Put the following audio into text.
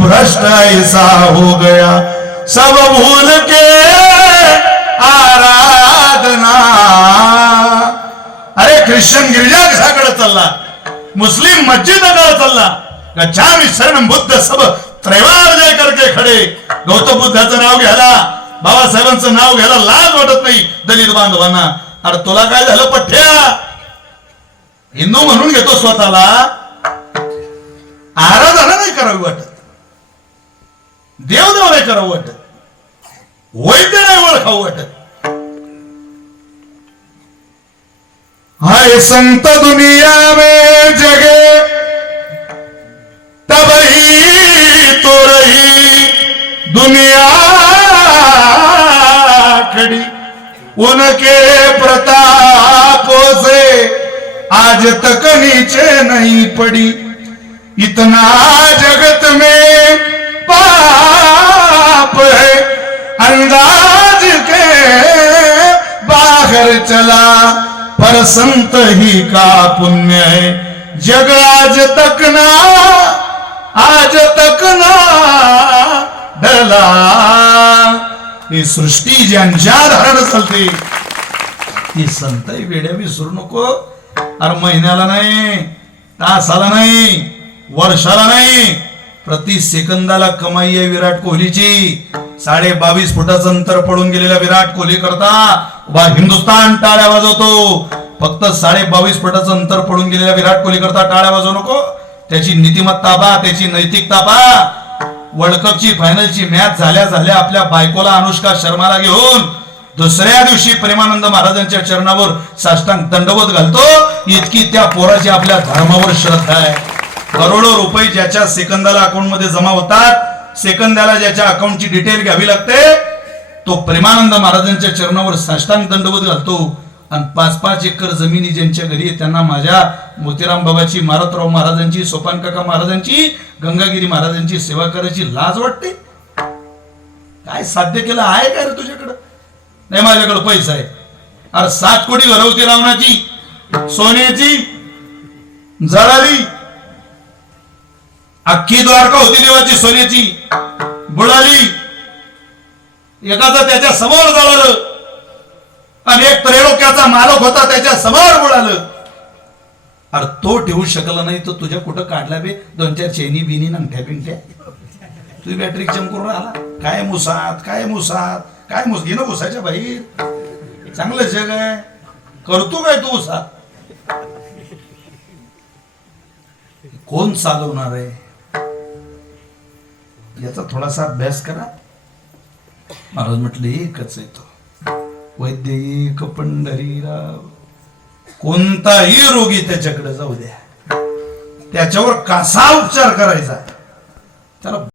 भ्रष्ट ऐसा हो गया। सब भूल के आराधना। अरे ख्रिश्चन गिरजाघराकडे चालला? मुस्लिम मस्जिदकडे चालला? गच्छामी शरण बुद्ध सब त्रैवार जय करके खडे। गौतम बुद्धाचं नाव घ्यायला बाबासाहेबांचं नाव घ्यायला लाज वाटत नाही दलित बांधवांना. अरे तुला काय झालं पठ्या हिंदू म्हणून घेतो स्वतःला. आराधना नाही करावी वाटत. करावं वाटत वैद्य नाही ओळखावं वाटत हाय संत दुनिया में जगे तब ही तो रही दुनिया खड़ी उनके प्रतापों से आज तक नीचे नहीं पड़ी इतना जगत में पाप है। अंदाज के बाहर चला पर संत ही का पुण्य है। जग आज तक ना आज तक ना डला। ही सृष्टी ज्यांच्या धारण चालते ती संत वेड्या विसरू नको। अरे महिन्याला नाही तासाला नाही वर्षाला नाही प्रति सेकंदाला कमाई आहे विराट कोहलीची. साडे बावीस फुटाचं अंतर पडून गेलेला विराट कोहली करता. उभा हिंदुस्थान टाळ्या वाजवतो. फक्त साडे बावीस फुटाचं अंतर पडून गेलेला विराट कोहली करता. टाळ्या वाजवू नको. त्याची नीतिमत्ता पा त्याची नैतिकता पा वर्ल्ड कपची फायनलची मॅच झाल्या झाल्या आपल्या बायकोला अनुष्का शर्माला घेऊन दुसऱ्या दिवशी प्रेमानंद महाराजांच्या चरणावर साष्टांग दंडवत घालतो. इतकी त्या पोराची आपल्या धर्मावर श्रद्धा आहे. करोडो रुपये ज्याच्या सेकंदाला अकाउंटमध्ये जमा होतात सेकंदाला ज्याच्या अकाउंटची डिटेल घ्यावी लागते तो प्रेमानंद महाराजांच्या चरणावर साष्टांग दंडवत घालतो. आणि पाच पाच एकर जमिनी ज्यांच्या घरी त्यांना माझ्या मोतीराम बाबाची मारतराव महाराजांची सोपान काका महाराजांची गंगागिरी महाराजांची सेवा करायची लाज वाटते. काय साध्य केलं आहे काय रे तुझ्याकडं? नाही माझ्याकडे पैसा आहे. अरे सात कोटी घरवती रावणाची सोन्याची जळाली अख्खी द्वारका होती देवाची सोन्याची. बुडाली. एखादा त्याच्यासमोर जाणार. आणि एक त्रैलोक्याचा मालक होता त्याच्यासमोर बुडाल. अरे तो ठेवू शकला नाही तर तुझ्या कुठं काढला बे? दोन चार चेनी बिनी नंगठ्या बिंगठ्या तुझी बॅटरी चमकून राहिला. काय मुसात काय मुसात काय मुस घे ना उसाच्या बाहेर. चांगलं जग आहे. करतो काय तू उसात कोण चालवणार आहे? याचा थोडासा अभ्यास करा. महाराज म्हटले एकच येतो वैद्य एक पंढरीराव कोणताही रोगी त्याच्याकडे जाऊ द्या. त्याच्यावर कसा उपचार करायचा? त्याला